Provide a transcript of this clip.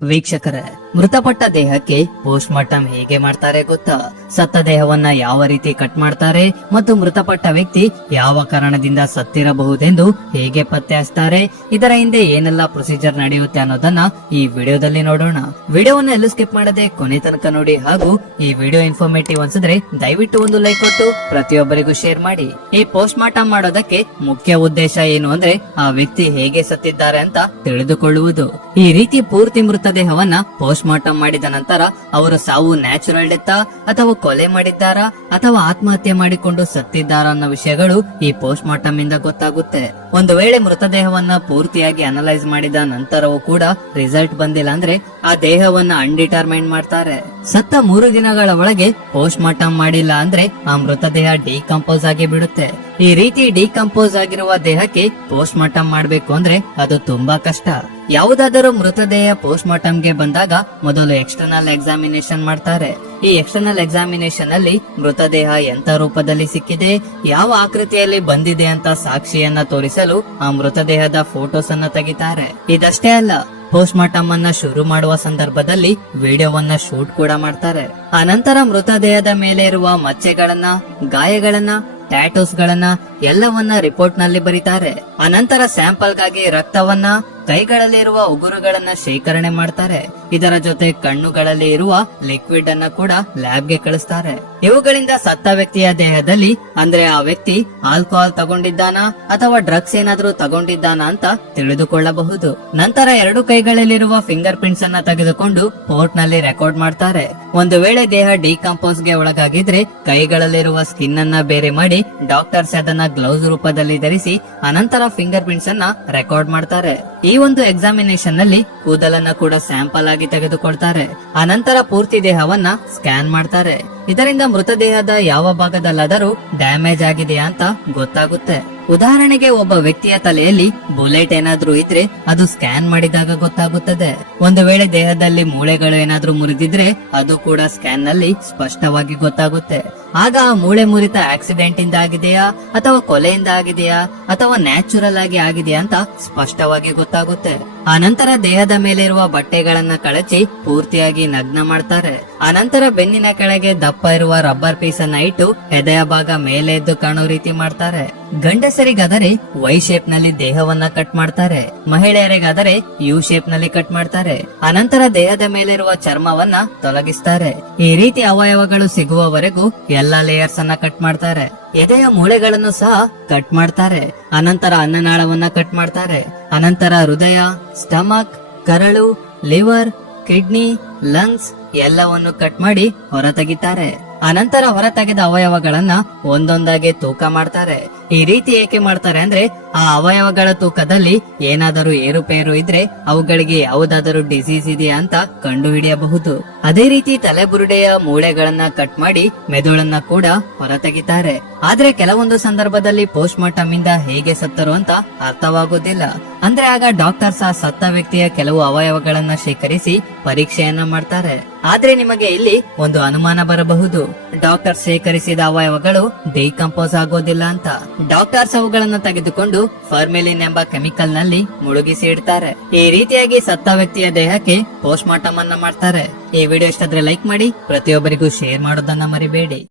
ವೀಕ್ಷಕರೇ ಮೃತಪಟ್ಟ ದೇಹಕ್ಕೆ ಪೋಸ್ಟ್ ಮಾರ್ಟಮ್ ಹೇಗೆ ಮಾಡ್ತಾರೆ ಗೊತ್ತಾ? ಸತ್ತ ದೇಹವನ್ನ ಯಾವ ರೀತಿ ಕಟ್ ಮಾಡ್ತಾರೆ ಮತ್ತು ಮೃತಪಟ್ಟ ವ್ಯಕ್ತಿ ಯಾವ ಕಾರಣದಿಂದ ಸತ್ತಿರಬಹುದೆಂದು ಹೇಗೆ ಪತ್ತೆ ಹಚ್ತಾರೆ ಇದರ ಹಿಂದೆ ಏನೆಲ್ಲ ಪ್ರೊಸೀಜರ್ ನಡೆಯುತ್ತೆ ಅನ್ನೋದನ್ನ ಈ ವಿಡಿಯೋದಲ್ಲಿ ನೋಡೋಣ. ವಿಡಿಯೋವನ್ನ ಎಲ್ಲೂ ಸ್ಕಿಪ್ ಮಾಡದೆ ಕೊನೆ ತನಕ ನೋಡಿ ಹಾಗೂ ಈ ವಿಡಿಯೋ ಇನ್ಫಾರ್ಮೇಟಿವ್ ಅನ್ಸಿದ್ರೆ ದಯವಿಟ್ಟು ಒಂದು ಲೈಕ್ ಕೊಟ್ಟು ಪ್ರತಿಯೊಬ್ಬರಿಗೂ ಶೇರ್ ಮಾಡಿ. ಈ ಪೋಸ್ಟ್ ಮಾರ್ಟಮ್ ಮಾಡೋದಕ್ಕೆ ಮುಖ್ಯ ಉದ್ದೇಶ ಏನು ಅಂದ್ರೆ ಆ ವ್ಯಕ್ತಿ ಹೇಗೆ ಸತ್ತಿದ್ದಾರೆ ಅಂತ ತಿಳಿದುಕೊಳ್ಳುವುದು. ಈ ರೀತಿ ಪೂರ್ತಿ ಮೃತದೇಹವನ್ನ ಪೋಸ್ಟ್ ಮಾರ್ಟಮ್ ಮಾಡಿದ ನಂತರ ಅವರು ಸಾವು ನ್ಯಾಚುರಲ್ ಡೆತ್ ಅಥವಾ ಕೊಲೆ ಮಾಡಿದ್ದಾರಾ ಅಥವಾ ಆತ್ಮಹತ್ಯೆ ಮಾಡಿಕೊಂಡು ಸತ್ತಿದ್ದಾರಾ ಅನ್ನೋ ವಿಷಯಗಳು ಈ ಪೋಸ್ಟ್ ಮಾರ್ಟಮ್ ಇಂದ ಗೊತ್ತಾಗುತ್ತೆ. ಒಂದು ವೇಳೆ ಮೃತದೇಹವನ್ನ ಪೂರ್ತಿಯಾಗಿ ಅನಲೈಸ್ ಮಾಡಿದ ನಂತರವೂ ಕೂಡ ರಿಸಲ್ಟ್ ಬಂದಿಲ್ಲ ಅಂದ್ರೆ ಆ ದೇಹವನ್ನ ಅನ್ಡಿಟರ್ಮೈನ್ ಮಾಡ್ತಾರೆ. ಸತ್ತ ಮೂರು ದಿನಗಳ ಒಳಗೆ ಪೋಸ್ಟ್ ಮಾರ್ಟಮ್ ಮಾಡಿಲ್ಲ ಅಂದ್ರೆ ಆ ಮೃತದೇಹ ಡಿಕಂಪೋಸ್ ಆಗಿ ಬಿಡುತ್ತೆ. ಈ ರೀತಿ ಡಿಕಂಪೋಸ್ ಆಗಿರುವ ದೇಹಕ್ಕೆ ಪೋಸ್ಟ್ ಮಾರ್ಟಮ್ ಮಾಡ್ಬೇಕು ಅಂದ್ರೆ ಅದು ತುಂಬಾ ಕಷ್ಟ. ಯಾವುದಾದರೂ ಮೃತದೇಹ ಪೋಸ್ಟ್ ಮಾರ್ಟಮ್ಗೆ ಬಂದಾಗ ಮೊದಲು ಎಕ್ಸ್ಟರ್ನಲ್ ಎಕ್ಸಾಮಿನೇಷನ್ ಮಾಡ್ತಾರೆ. ಈ ಎಕ್ಸ್ಟರ್ನಲ್ ಎಕ್ಸಾಮಿನೇಷನ್ ಅಲ್ಲಿ ಮೃತದೇಹ ಎಂತ ರೂಪದಲ್ಲಿ ಸಿಕ್ಕಿದೆ, ಯಾವ ಆಕೃತಿಯಲ್ಲಿ ಬಂದಿದೆ ಅಂತ ಸಾಕ್ಷಿಯನ್ನ ತೋರಿಸಲು ಆ ಮೃತದೇಹದ ಫೋಟೋಸ್ ಅನ್ನ ತೆಗಿತಾರೆ. ಇದಷ್ಟೇ ಅಲ್ಲ ಪೋಸ್ಟ್ ಮಾರ್ಟಮ್ ಅನ್ನ ಶುರು ಮಾಡುವ ಸಂದರ್ಭದಲ್ಲಿ ವಿಡಿಯೋವನ್ನ ಶೂಟ್ ಕೂಡ ಮಾಡ್ತಾರೆ. ಅನಂತರ ಮೃತದೇಹದ ಮೇಲೆ ಇರುವ ಮಚ್ಚೆಗಳನ್ನ, ಗಾಯಗಳನ್ನ ಟ್ಯಾಟೋಸ್ ಗಳನ್ನ ಎಲ್ಲವನ್ನ ರಿಪೋರ್ಟ್ನಲ್ಲಿ ಬರೀತಾರೆ. ಅನಂತರ ಸ್ಯಾಂಪಲ್ಗಾಗಿ ರಕ್ತವನ್ನ ಕೈಗಳಲ್ಲಿರುವ ಉಗುರುಗಳನ್ನ ಶೇಖರಣೆ ಮಾಡ್ತಾರೆ. ಇದರ ಜೊತೆ ಕಣ್ಣುಗಳಲ್ಲಿ ಇರುವ ಲಿಕ್ವಿಡ್ ಅನ್ನ ಕೂಡ ಲ್ಯಾಬ್ಗೆ ಕಳಿಸ್ತಾರೆ. ಇವುಗಳಿಂದ ಸತ್ತ ವ್ಯಕ್ತಿಯ ದೇಹದಲ್ಲಿ, ಅಂದ್ರೆ ಆ ವ್ಯಕ್ತಿ ಆಲ್ಕೋಹಾಲ್ ತಗೊಂಡಿದ್ದಾನಾ ಅಥವಾ ಡ್ರಗ್ಸ್ ಏನಾದ್ರೂ ತಗೊಂಡಿದ್ದಾನಾ ಅಂತ ತಿಳಿದುಕೊಳ್ಳಬಹುದು. ನಂತರ ಎರಡು ಕೈಗಳಲ್ಲಿರುವ ಫಿಂಗರ್ ಪ್ರಿಂಟ್ಸ್ ಅನ್ನ ತೆಗೆದುಕೊಂಡು ಕೋರ್ಟ್ನಲ್ಲಿ ರೆಕಾರ್ಡ್ ಮಾಡ್ತಾರೆ. ಒಂದು ವೇಳೆ ದೇಹ ಡಿಕಂಪೋಸ್ಗೆ ಒಳಗಾಗಿದ್ರೆ ಕೈಗಳಲ್ಲಿರುವ ಸ್ಕಿನ್ ಅನ್ನ ಬೇರೆ ಮಾಡಿ ಡಾಕ್ಟರ್ಸ್ ಅದನ್ನ ಗ್ಲೌಸ್ ರೂಪದಲ್ಲಿ ಧರಿಸಿ, ಅನಂತರ ಫಿಂಗರ್ ಪ್ರಿಂಟ್ಸ್ ಅನ್ನ ರೆಕಾರ್ಡ್ ಮಾಡ್ತಾರೆ. ಈ ಒಂದು ಎಕ್ಸಾಮಿನೇಷನ್ನಲ್ಲಿ ಕೂದಲನ್ನ ಕೂಡ ಸ್ಯಾಂಪಲ್ ಆಗಿ ತೆಗೆದುಕೊಳ್ತಾರೆ. ಅನಂತರ ಪೂರ್ತಿ ದೇಹವನ್ನ ಸ್ಕ್ಯಾನ್ ಮಾಡ್ತಾರೆ. ಇದರಿಂದ ಮೃತದೇಹದ ಯಾವ ಭಾಗದಲ್ಲಾದರೂ ಡ್ಯಾಮೇಜ್ ಆಗಿದೆಯಾ ಅಂತ ಗೊತ್ತಾಗುತ್ತೆ. ಉದಾಹರಣೆಗೆ ಒಬ್ಬ ವ್ಯಕ್ತಿಯ ತಲೆಯಲ್ಲಿ ಬುಲೆಟ್ ಏನಾದ್ರೂ ಇದ್ರೆ ಅದು ಸ್ಕ್ಯಾನ್ ಮಾಡಿದಾಗ ಗೊತ್ತಾಗುತ್ತದೆ. ಒಂದು ವೇಳೆ ದೇಹದಲ್ಲಿ ಮೂಳೆಗಳು ಏನಾದ್ರೂ ಮುರಿದಿದ್ರೆ ಅದು ಕೂಡ ಸ್ಕ್ಯಾನ್ನಲ್ಲಿ ಸ್ಪಷ್ಟವಾಗಿ ಗೊತ್ತಾಗುತ್ತೆ. ಆಗ ಆ ಮೂಳೆ ಮುರಿತ ಆಕ್ಸಿಡೆಂಟ್ ಇಂದ ಆಗಿದೆಯಾ, ಅಥವಾ ಕೊಲೆಯಿಂದ ಆಗಿದೆಯಾ, ಅಥವಾ ನ್ಯಾಚುರಲ್ ಆಗಿ ಆಗಿದೆಯಾ ಅಂತ ಸ್ಪಷ್ಟವಾಗಿ ಗೊತ್ತಾಗುತ್ತೆ. ಆನಂತರ ದೇಹದ ಮೇಲೆ ಇರುವ ಬಟ್ಟೆಗಳನ್ನ ಕಳಚಿ ಪೂರ್ತಿಯಾಗಿ ನಗ್ನ ಮಾಡ್ತಾರೆ. ಅನಂತರ ಬೆನ್ನಿನ ಕೆಳಗೆ ದಪ್ಪ ಇರುವ ರಬ್ಬರ್ ಪೀಸ್ ಅನ್ನ ಇಟ್ಟು ಎದೆಯ ಭಾಗ ಮೇಲೆ ಎದ್ದು ಕಾಣೋ ರೀತಿ ಮಾಡ್ತಾರೆ. ಗಂಡಸರಿಗಾದರೆ ವೈ ಶೇಪ್ನಲ್ಲಿ ದೇಹವನ್ನ ಕಟ್ ಮಾಡ್ತಾರೆ. ಮಹಿಳೆಯರಿಗಾದರೆ ಯು ಶೇಪ್ನಲ್ಲಿ ಕಟ್ ಮಾಡ್ತಾರೆ. ಅನಂತರ ದೇಹದ ಮೇಲಿರುವ ಚರ್ಮವನ್ನ ತೊಲಗಿಸ್ತಾರೆ. ಈ ರೀತಿ ಅವಯವಗಳು ಸಿಗುವವರೆಗೂ ಎಲ್ಲಾ ಲೇಯರ್ಸ್ ಅನ್ನ ಕಟ್ ಮಾಡ್ತಾರೆ. ಎದೆಯ ಮೂಳೆಗಳನ್ನು ಸಹ ಕಟ್ ಮಾಡ್ತಾರೆ. ಅನಂತರ ಅನ್ನನಾಳವನ್ನ ಕಟ್ ಮಾಡ್ತಾರೆ. ಅನಂತರ ಹೃದಯ, ಸ್ಟಮಕ್, ಕರಳು, ಲಿವರ್, ಕಿಡ್ನಿ, ಲಂಗ್ಸ್ ಎಲ್ಲವನ್ನು ಕಟ್ ಮಾಡಿ ಹೊರತೆಗಿತಾರೆ ಅನಂತರ ಹೊರತೆಗೆದ ಅವಯವಗಳನ್ನ ಒಂದೊಂದಾಗಿ ತೂಕ ಮಾಡ್ತಾರೆ. ಈ ರೀತಿ ಏಕೆ ಮಾಡ್ತಾರೆ ಅಂದ್ರೆ ಆ ಅವಯವಗಳ ತೂಕದಲ್ಲಿ ಏನಾದರೂ ಏರುಪೇರು ಇದ್ರೆ ಅವುಗಳಿಗೆ ಯಾವುದಾದರೂ ಡಿಸೀಸ್ ಇದೆಯಾ ಅಂತ ಕಂಡುಹಿಡಿಯಬಹುದು. ಅದೇ ರೀತಿ ತಲೆಬುರುಡೆಯ ಮೂಳೆಗಳನ್ನ ಕಟ್ ಮಾಡಿ ಮೆದುಳನ್ನ ಕೂಡ ಹೊರತೆಗಿತಾರೆ. ಆದ್ರೆ ಕೆಲವೊಂದು ಸಂದರ್ಭದಲ್ಲಿ ಪೋಸ್ಟ್ ಮಾರ್ಟಮ್ ಇಂದ ಹೇಗೆ ಸತ್ತರು ಅಂತ ಅರ್ಥವಾಗುವುದಿಲ್ಲ. ಅಂದ್ರೆ ಆಗ ಡಾಕ್ಟರ್ಸ್ ಆ ಸತ್ತ ವ್ಯಕ್ತಿಯ ಕೆಲವು ಅವಯವಗಳನ್ನ ಶೇಖರಿಸಿ ಪರೀಕ್ಷೆಯನ್ನ ಮಾಡ್ತಾರೆ. ಆದ್ರೆ ನಿಮಗೆ ಇಲ್ಲಿ ಒಂದು ಅನುಮಾನ ಬರಬಹುದು. ಡಾಕ್ಟರ್ ಶೇಖರಿಸಿದ ಅವಯವಗಳು ಡಿಕಂಪೋಸ್ ಆಗೋದಿಲ್ಲ ಅಂತ. ಡಾಕ್ಟರ್ಸ್ ಅವುಗಳನ್ನ ತೆಗೆದುಕೊಂಡು ಫರ್ಮೆಲಿನ್ ಎಂಬ ಕೆಮಿಕಲ್ನಲ್ಲಿ ಮುಳುಗಿಸಿ ಇಡ್ತಾರೆ. ಈ ರೀತಿಯಾಗಿ ಸತ್ತ ವ್ಯಕ್ತಿಯ ದೇಹಕ್ಕೆ ಪೋಸ್ಟ್ ಮಾರ್ಟಮ್ ಅನ್ನ ಮಾಡ್ತಾರೆ. ಈ ವಿಡಿಯೋ ಇಷ್ಟಾದ್ರೆ ಲೈಕ್ ಮಾಡಿ, ಪ್ರತಿಯೊಬ್ಬರಿಗೂ ಶೇರ್ ಮಾಡೋದನ್ನ ಮರಿಬೇಡಿ.